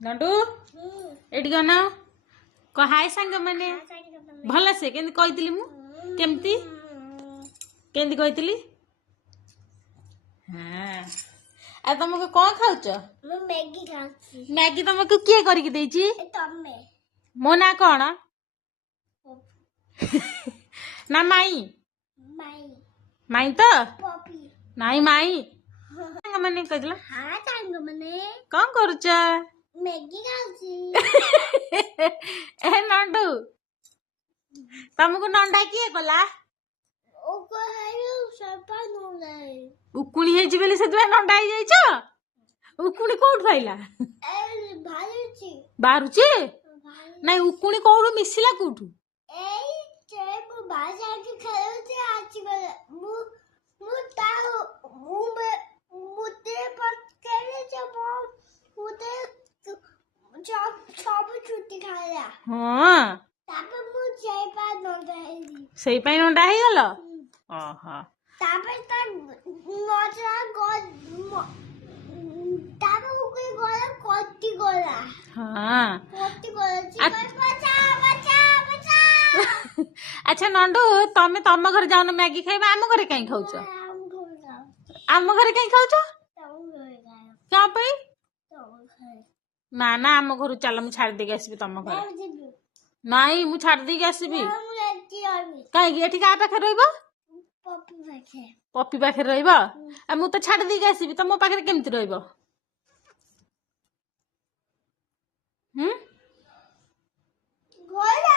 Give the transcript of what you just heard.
नंडू eighty gun कह हाय सांग माने भल से केंदी कहितली मु केमती केंदी कहितली हां आ तुमको कौन खाउच मैं मैगी खाती मैगी तुमको किए करके देची तमे मो ना कौन ना माई माई माई तो पपी नाई माई सांग माने कहला हाँ सांग मने कौन करूच मैगी खाती ए नंडू तुमको नंडा किए गला ओको है सरपा नोले उकुणी हेजी बेले से तुम नंडा ही जाइछ उकुणी कोठ फाइला ए भालुची बारुची नहीं उकुणी कोठू मिसिला कोठू ए चे मु बाजा के खेलते आची गले मु मु ता मुते पर केले जब मुते जब सब छुट्टी खाया हां तापर मु जाई पा नंदा सेई पाई नंडा ही गलो ओहो तापर ता मजा गो तापर उके गला कोटी गला हां कोटी गला चिकन बचा बचा बचा अच्छा नंडू तमे तम घर जाओ मैगी खाइबा आम घरे काई खाउछ आम घरे काई खाउछ क्या पे ना ना आम घर चल मु छाड़ देके आसीबी तम घर नहीं मु छाड़ देके आसीबी काई एठी का पाखे रहइबो पप्पी पाखे रहइबो आ मु तो छाड़ देके आसीबी त मो पाखे केमति रहइबो गोला